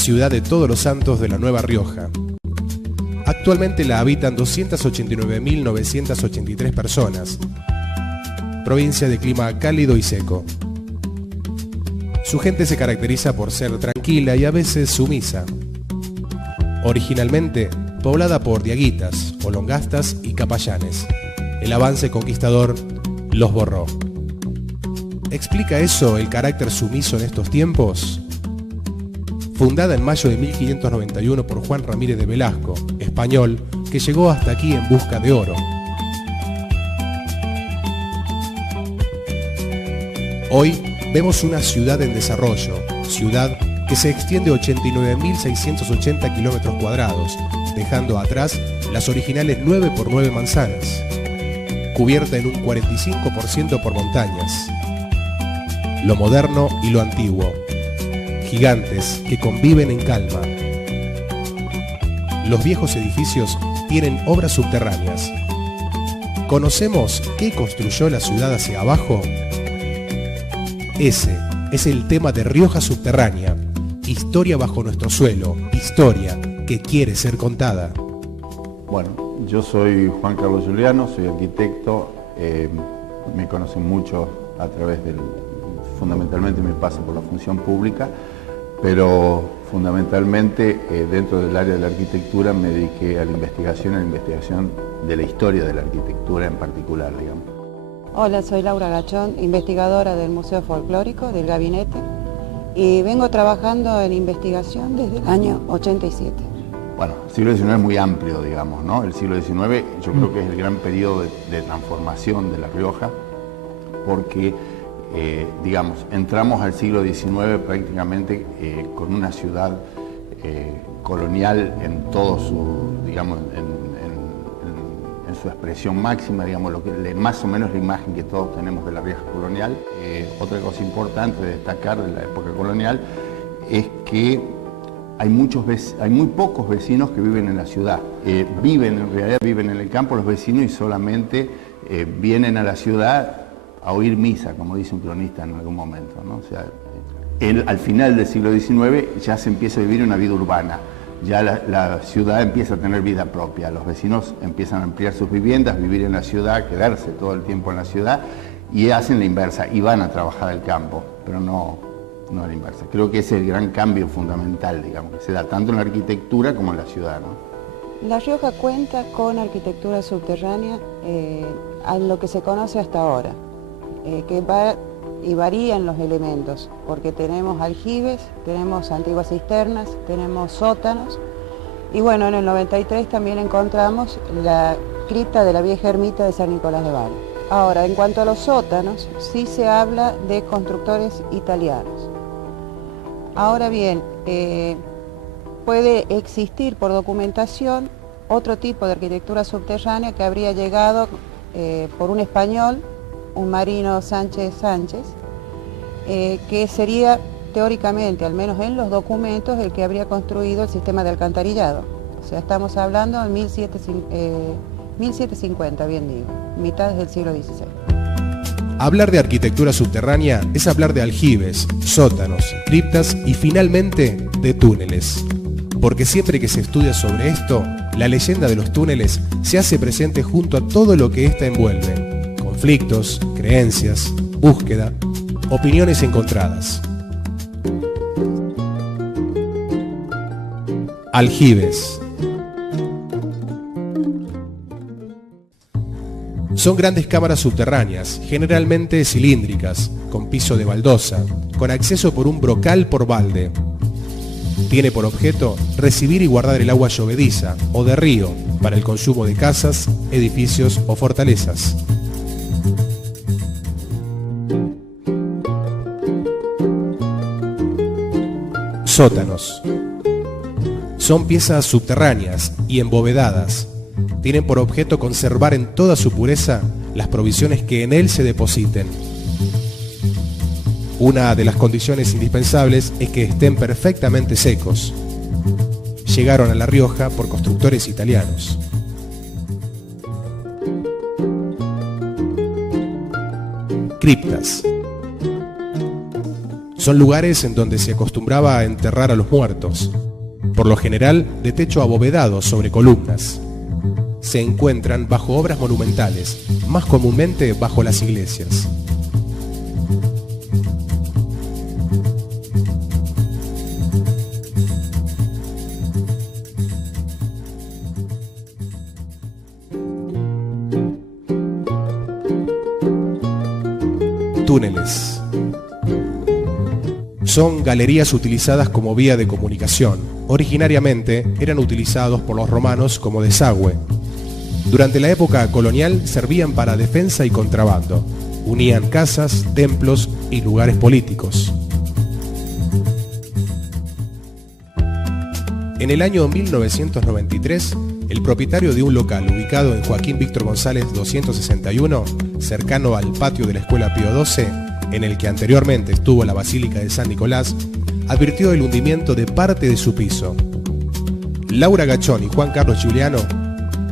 ciudad de Todos los Santos de la Nueva Rioja. Actualmente la habitan 289.983 personas. Provincia de clima cálido y seco. Su gente se caracteriza por ser tranquila y a veces sumisa. Originalmente poblada por diaguitas, olongastas y capallanes. El avance conquistador los borró. ¿Explica eso el carácter sumiso en estos tiempos? Fundada en mayo de 1591 por Juan Ramírez de Velasco, español, que llegó hasta aquí en busca de oro. Hoy vemos una ciudad en desarrollo, ciudad que se extiende 89.680 kilómetros cuadrados, dejando atrás las originales 9 por 9 manzanas, cubierta en un 45% por montañas. Lo moderno y lo antiguo, gigantes que conviven en calma. Los viejos edificios tienen obras subterráneas. ¿Conocemos qué construyó la ciudad hacia abajo? Ese es el tema de Rioja Subterránea, historia bajo nuestro suelo, historia que quiere ser contada. Bueno, yo soy Juan Carlos Juliano, soy arquitecto, me conocen mucho a través fundamentalmente me paso por la función pública, pero fundamentalmente dentro del área de la arquitectura me dediqué a la investigación de la historia de la arquitectura en particular, digamos. Hola, soy Laura Gachón, investigadora del Museo Folclórico, del Gabinete, y vengo trabajando en investigación desde el año 87. Bueno, el siglo XIX es muy amplio, digamos, ¿no? El siglo XIX yo creo que es el gran periodo de transformación de La Rioja, porque, digamos, entramos al siglo XIX prácticamente con una ciudad colonial en todo su, digamos, en su expresión máxima, digamos, más o menos la imagen que todos tenemos de la Rioja colonial. Otra cosa importante de destacar de la época colonial es que hay muy pocos vecinos que viven en la ciudad. En realidad viven en el campo los vecinos y solamente vienen a la ciudad a oír misa, como dice un cronista en algún momento, ¿no? O sea, al final del siglo XIX ya se empieza a vivir una vida urbana. Ya la ciudad empieza a tener vida propia, los vecinos empiezan a ampliar sus viviendas, vivir en la ciudad, quedarse todo el tiempo en la ciudad y hacen la inversa y van a trabajar al campo, pero no a la inversa. Creo que ese es el gran cambio fundamental, digamos, que se da tanto en la arquitectura como en la ciudad, ¿no? La Rioja cuenta con arquitectura subterránea a lo que se conoce hasta ahora, que va y varían los elementos, porque tenemos aljibes, tenemos antiguas cisternas, tenemos sótanos, y bueno, en el 93 también encontramos la cripta de la vieja ermita de San Nicolás de Bari. Ahora, en cuanto a los sótanos, sí se habla de constructores italianos. Ahora bien, puede existir por documentación otro tipo de arquitectura subterránea que habría llegado por un español, un Marino Sánchez, que sería teóricamente, al menos en los documentos, el que habría construido el sistema de alcantarillado. O sea, estamos hablando de 1750, bien digo, mitad del siglo XVI. Hablar de arquitectura subterránea es hablar de aljibes, sótanos, criptas y finalmente de túneles. Porque siempre que se estudia sobre esto, la leyenda de los túneles se hace presente junto a todo lo que ésta envuelve. Conflictos, creencias, búsqueda, opiniones encontradas. Aljibes. Son grandes cámaras subterráneas, generalmente cilíndricas, con piso de baldosa, con acceso por un brocal por balde. Tiene por objeto recibir y guardar el agua llovediza o de río para el consumo de casas, edificios o fortalezas. Sótanos. Son piezas subterráneas y embovedadas. Tienen por objeto conservar en toda su pureza las provisiones que en él se depositen. Una de las condiciones indispensables es que estén perfectamente secos. Llegaron a La Rioja por constructores italianos. Criptas. Son lugares en donde se acostumbraba a enterrar a los muertos, por lo general de techo abovedado sobre columnas. Se encuentran bajo obras monumentales, más comúnmente bajo las iglesias. Túneles. Son galerías utilizadas como vía de comunicación. Originariamente eran utilizados por los romanos como desagüe. Durante la época colonial servían para defensa y contrabando. Unían casas, templos y lugares políticos. En el año 1993, el propietario de un local ubicado en Joaquín Víctor González 261, cercano al patio de la Escuela Pío XII, en el que anteriormente estuvo la Basílica de San Nicolás, advirtió el hundimiento de parte de su piso. Laura Gachón y Juan Carlos Giuliano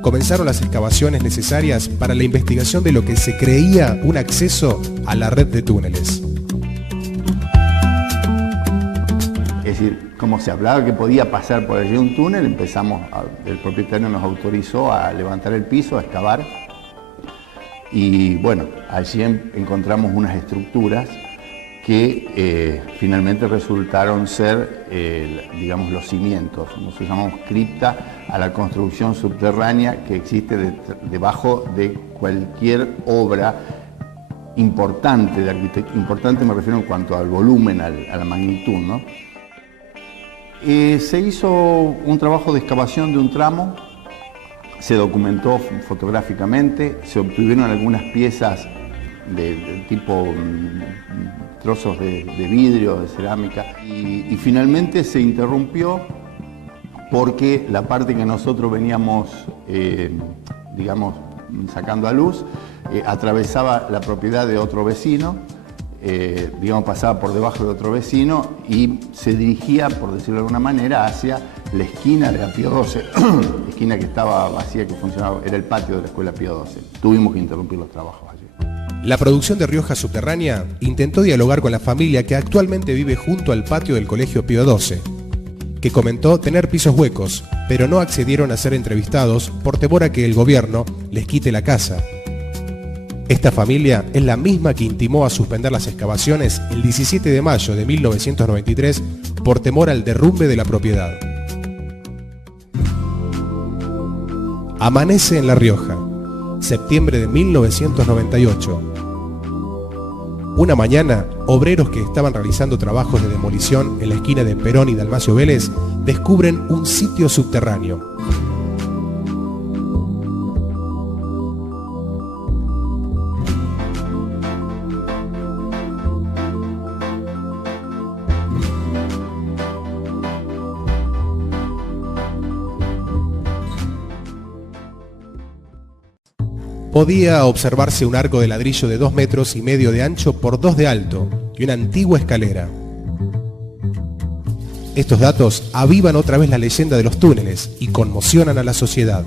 comenzaron las excavaciones necesarias para la investigación de lo que se creía un acceso a la red de túneles. Es decir, como se hablaba que podía pasar por allí un túnel, el propietario nos autorizó a levantar el piso, a excavar. Y bueno, allí encontramos unas estructuras que finalmente resultaron ser, digamos, los cimientos. Nosotros llamamos cripta a la construcción subterránea que existe debajo de cualquier obra importante de arquitectura. Importante me refiero en cuanto al volumen, a la magnitud, ¿no? Se hizo un trabajo de excavación de un tramo, se documentó fotográficamente, se obtuvieron algunas piezas de tipo trozos de vidrio, de cerámica, y finalmente se interrumpió porque la parte que nosotros veníamos, digamos, sacando a luz, atravesaba la propiedad de otro vecino, digamos, pasaba por debajo de otro vecino y se dirigía, por decirlo de alguna manera, hacia la esquina de la Pío XII, esquina que estaba vacía, que funcionaba, era el patio de la Escuela Pío XII. Tuvimos que interrumpir los trabajos allí. La producción de Rioja Subterránea intentó dialogar con la familia que actualmente vive junto al patio del Colegio Pío XII, que comentó tener pisos huecos, pero no accedieron a ser entrevistados por temor a que el gobierno les quite la casa. Esta familia es la misma que intimó a suspender las excavaciones el 17 de mayo de 1993 por temor al derrumbe de la propiedad. Amanece en La Rioja, septiembre de 1998. Una mañana, obreros que estaban realizando trabajos de demolición en la esquina de Perón y Dalmacio Vélez descubren un sitio subterráneo. Podía observarse un arco de ladrillo de 2,5 metros de ancho por 2 de alto y una antigua escalera. Estos datos avivan otra vez la leyenda de los túneles y conmocionan a la sociedad.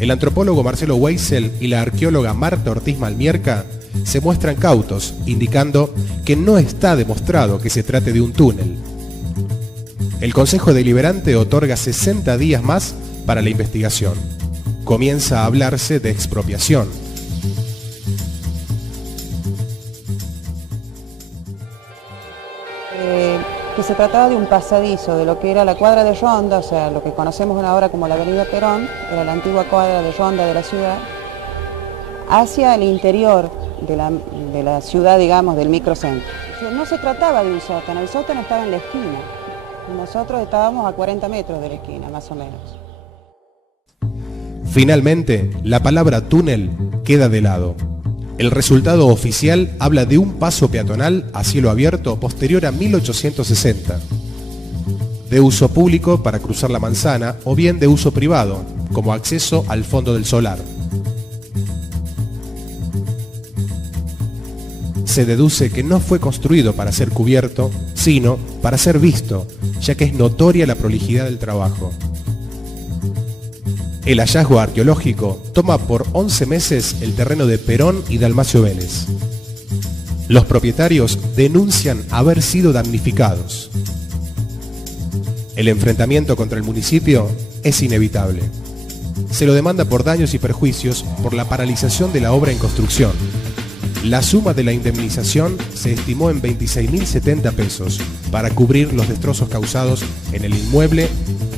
El antropólogo Marcelo Weissel y la arqueóloga Marta Ortiz Malmierca se muestran cautos, indicando que no está demostrado que se trate de un túnel. El Consejo Deliberante otorga 60 días más para la investigación. Comienza a hablarse de expropiación. Que se trataba de un pasadizo de lo que era la cuadra de Ronda, o sea, lo que conocemos ahora como la Avenida Perón, era la antigua cuadra de Ronda de la ciudad, hacia el interior de la ciudad, digamos, del microcentro. No se trataba de un sótano, el sótano estaba en la esquina, y nosotros estábamos a 40 metros de la esquina, más o menos. Finalmente, la palabra túnel queda de lado. El resultado oficial habla de un paso peatonal a cielo abierto posterior a 1860, de uso público para cruzar la manzana o bien de uso privado, como acceso al fondo del solar. Se deduce que no fue construido para ser cubierto, sino para ser visto, ya que es notoria la prolijidad del trabajo. El hallazgo arqueológico toma por 11 meses el terreno de Perón y Dalmacio Vélez. Los propietarios denuncian haber sido damnificados. El enfrentamiento contra el municipio es inevitable. Se lo demanda por daños y perjuicios por la paralización de la obra en construcción. La suma de la indemnización se estimó en 26.070 pesos para cubrir los destrozos causados en el inmueble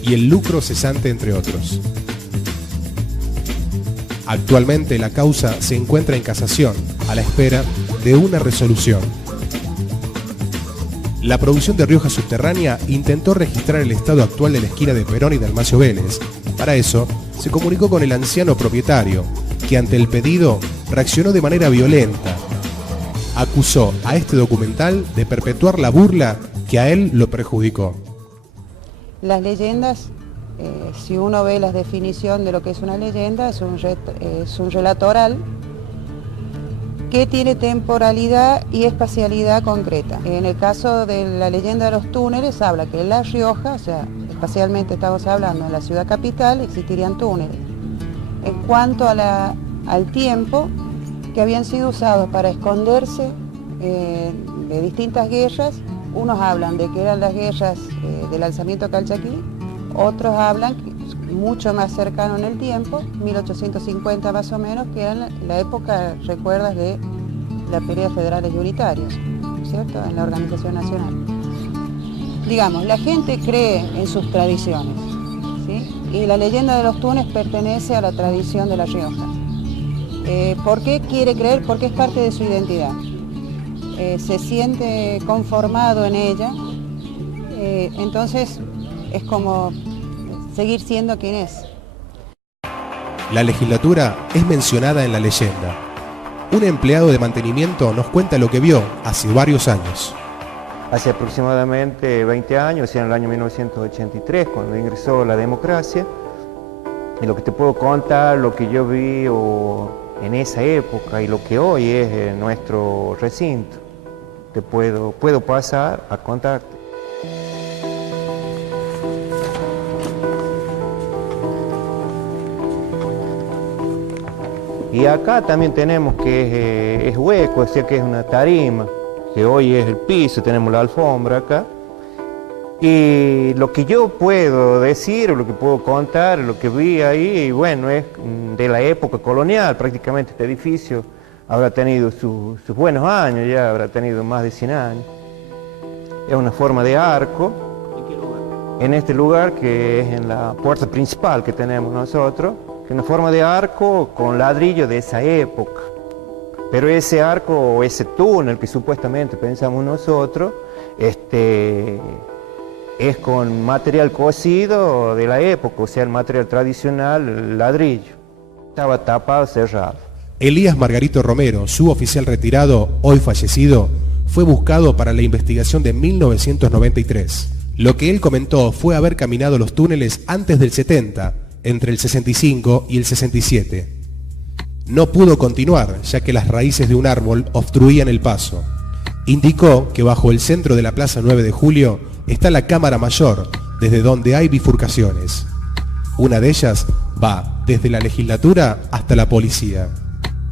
y el lucro cesante, entre otros. Actualmente la causa se encuentra en casación, a la espera de una resolución. La producción de Rioja Subterránea intentó registrar el estado actual de la esquina de Perón y Dalmacio Vélez. Para eso, se comunicó con el anciano propietario, que ante el pedido reaccionó de manera violenta. Acusó a este documental de perpetuar la burla que a él lo perjudicó. Las leyendas, si uno ve la definición de lo que es una leyenda, es un relato oral que tiene temporalidad y espacialidad concreta. En el caso de la leyenda de los túneles, habla que en La Rioja, o sea, espacialmente estamos hablando en la ciudad capital, existirían túneles. En cuanto a al tiempo, que habían sido usados para esconderse de distintas guerras, unos hablan de que eran las guerras del alzamiento Calchaquí, otros hablan, mucho más cercano en el tiempo, 1850 más o menos, que era la época, recuerdas, de la pelea federales y unitarios, ¿cierto?, en la organización nacional. Digamos, la gente cree en sus tradiciones, ¿sí? Y la leyenda de los túneles pertenece a la tradición de La Rioja. ¿Por qué quiere creer? Porque es parte de su identidad. Se siente conformado en ella, entonces es como seguir siendo quien es. La legislatura es mencionada en la leyenda. Un empleado de mantenimiento nos cuenta lo que vio hace varios años. Hace aproximadamente 20 años, en el año 1983, cuando ingresó la democracia, y lo que te puedo contar, lo que yo vi en esa época y lo que hoy es nuestro recinto, te puedo pasar a contarte. Y acá también tenemos que es hueco, o sea que es una tarima, que hoy es el piso, tenemos la alfombra acá. Y lo que yo puedo decir, lo que puedo contar, lo que vi ahí, bueno, es de la época colonial, prácticamente este edificio habrá tenido sus buenos años, ya habrá tenido más de 100 años. Es una forma de arco. ¿En qué lugar? En este lugar que es en la puerta principal que tenemos nosotros, que es una forma de arco con ladrillo de esa época. Pero ese arco o ese túnel que supuestamente pensamos nosotros, es con material cocido de la época, o sea, el material tradicional, el ladrillo. Estaba tapado, cerrado. Elías Margarito Romero, suboficial retirado, hoy fallecido, fue buscado para la investigación de 1993. Lo que él comentó fue haber caminado los túneles antes del 70, entre el 65 y el 67. No pudo continuar, ya que las raíces de un árbol obstruían el paso. Indicó que bajo el centro de la Plaza 9 de Julio está la Cámara Mayor, desde donde hay bifurcaciones. Una de ellas va desde la legislatura hasta la policía.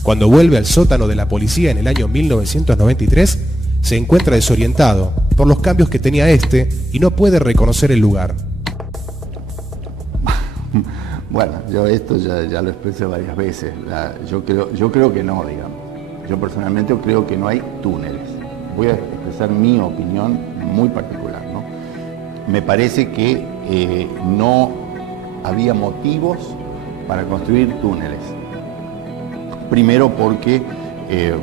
Cuando vuelve al sótano de la policía en el año 1993, se encuentra desorientado por los cambios que tenía y no puede reconocer el lugar. Bueno, yo esto ya lo expresé varias veces. Yo creo que no, digamos. Yo personalmente creo que no hay túneles. Voy a expresar mi opinión muy particular, ¿no? Me parece que no había motivos para construir túneles. Primero porque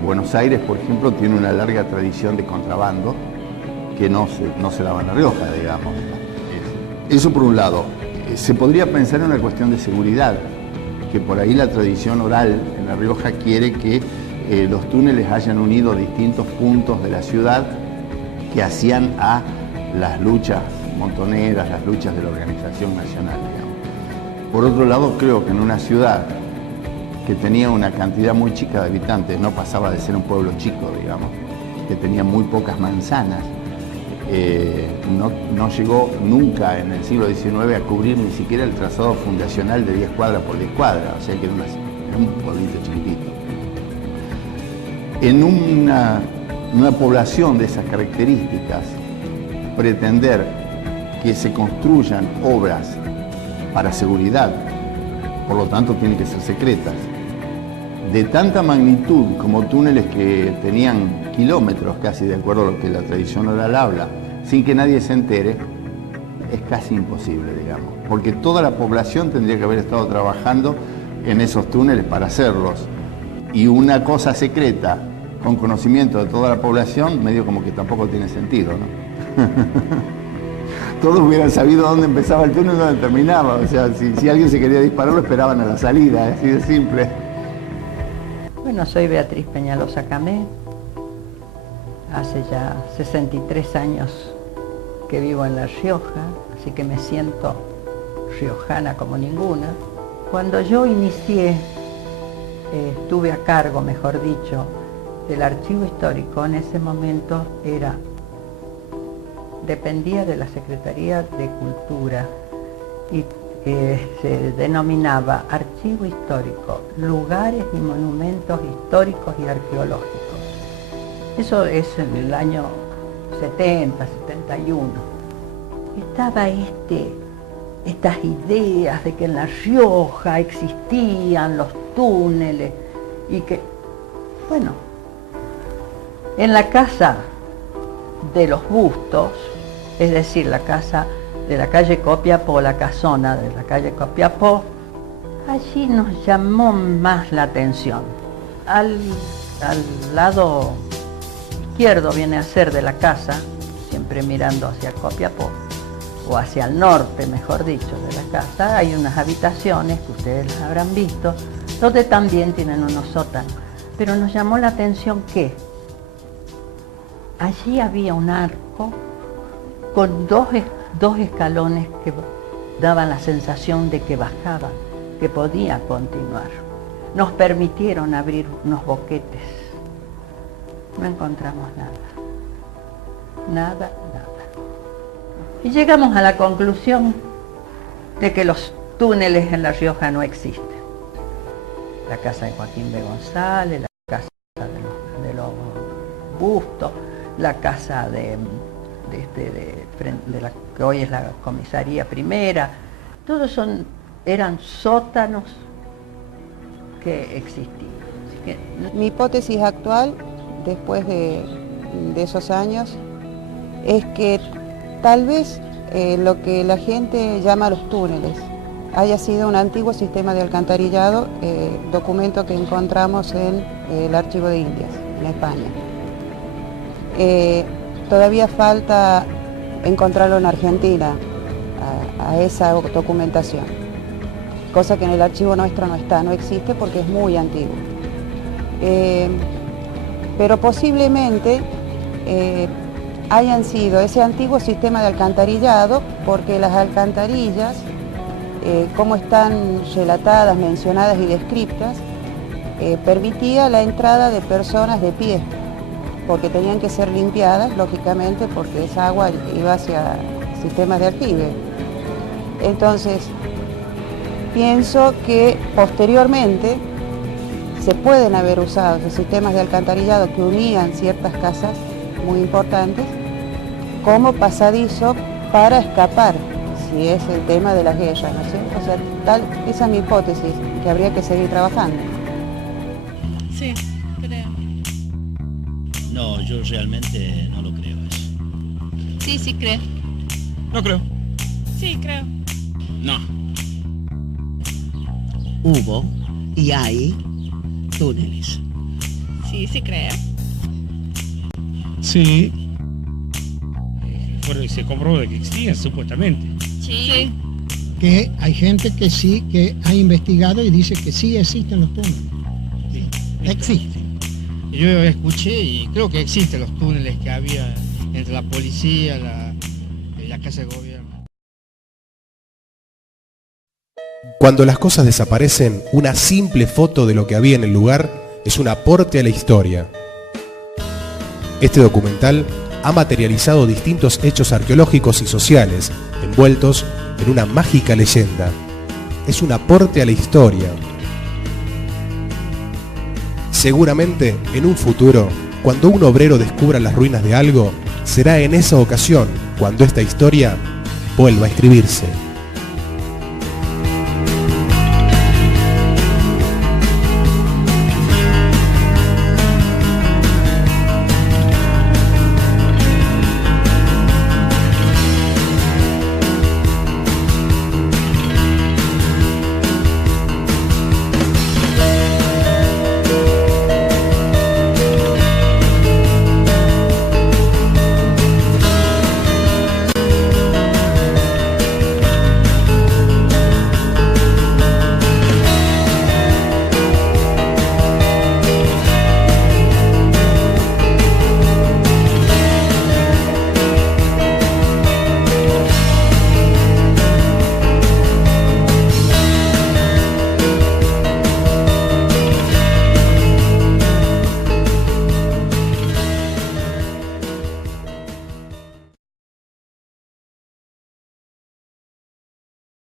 Buenos Aires, por ejemplo, tiene una larga tradición de contrabando que no se daba en La Rioja, digamos. Eso por un lado. Se podría pensar en una cuestión de seguridad, que por ahí la tradición oral en La Rioja quiere que los túneles hayan unido distintos puntos de la ciudad que hacían a las luchas montoneras, las luchas de la organización nacional, digamos. Por otro lado, creo que en una ciudad que tenía una cantidad muy chica de habitantes, no pasaba de ser un pueblo chico, digamos, que tenía muy pocas manzanas, no llegó nunca en el siglo XIX a cubrir ni siquiera el trazado fundacional de 10 cuadras por 10 cuadras, o sea que era un pueblito chiquitito. En una una población de esas características, pretender que se construyan obras para seguridad, por lo tanto tienen que ser secretas, de tanta magnitud como túneles que tenían kilómetros casi, de acuerdo a lo que la tradición oral habla, sin que nadie se entere, es casi imposible, digamos, porque toda la población tendría que haber estado trabajando en esos túneles para hacerlos, y una cosa secreta con conocimiento de toda la población, medio como que tampoco tiene sentido, ¿no? Todos hubieran sabido dónde empezaba el túnel y dónde terminaba, o sea, si alguien se quería disparar lo esperaban a la salida, es así de simple. Bueno, soy Beatriz Peñalosa Camé, hace ya 63 años que vivo en La Rioja, así que me siento riojana como ninguna. Cuando yo inicié, estuve a cargo, mejor dicho, del archivo histórico, en ese momento dependía de la Secretaría de Cultura y se denominaba Archivo Histórico, Lugares y Monumentos Históricos y Arqueológicos. Eso es en el año 70, 71. Estaba estas ideas de que en La Rioja existían los túneles y que, bueno, en la casa de los Bustos, es decir, la casa de la calle Copiapó, la casona de la calle Copiapó, allí nos llamó más la atención. Al lado izquierdo viene a ser de la casa, siempre mirando hacia Copiapó, o hacia el norte, mejor dicho, de la casa, hay unas habitaciones que ustedes las habrán visto, donde también tienen unos sótanos. Pero nos llamó la atención que allí había un arco con dos escalones que daban la sensación de que bajaba, que podía continuar. Nos permitieron abrir unos boquetes. No encontramos nada. Y llegamos a la conclusión de que los túneles en La Rioja no existen. La casa de Joaquín B. González, la casa de los Bustos, la casa de la que hoy es la comisaría primera, todos eran sótanos que existían. Así que, mi hipótesis actual, después de esos años, es que tal vez lo que la gente llama los túneles haya sido un antiguo sistema de alcantarillado, documento que encontramos en el Archivo de Indias, en España. Todavía falta encontrarlo en Argentina, a esa documentación, cosa que en el archivo nuestro no existe porque es muy antiguo. Pero posiblemente hayan sido ese antiguo sistema de alcantarillado, porque las alcantarillas, como están relatadas, mencionadas y descritas, permitía la entrada de personas de pie, porque tenían que ser limpiadas, lógicamente, porque esa agua iba hacia sistemas de aljibe. Entonces, pienso que posteriormente se pueden haber usado esos sistemas de alcantarillado que unían ciertas casas muy importantes como pasadizo para escapar, si es el tema de las guerras, ¿no es cierto? O sea, esa es mi hipótesis, que habría que seguir trabajando. Sí, creo. No, yo realmente no lo creo eso. Sí, creo. No creo. Sí, creo. No. Hubo y hay túneles. Sí, creo. Sí. Se comprobó de que existían, supuestamente. Sí. Que hay gente que sí, que ha investigado y dice que sí existen los túneles. Sí, existen. Yo escuché y creo que existen los túneles que había entre la policía y la Casa de Gobierno. Cuando las cosas desaparecen, una simple foto de lo que había en el lugar es un aporte a la historia. Este documental ha materializado distintos hechos arqueológicos y sociales, envueltos en una mágica leyenda. Es un aporte a la historia. Seguramente, en un futuro, cuando un obrero descubra las ruinas de algo, será en esa ocasión cuando esta historia vuelva a escribirse.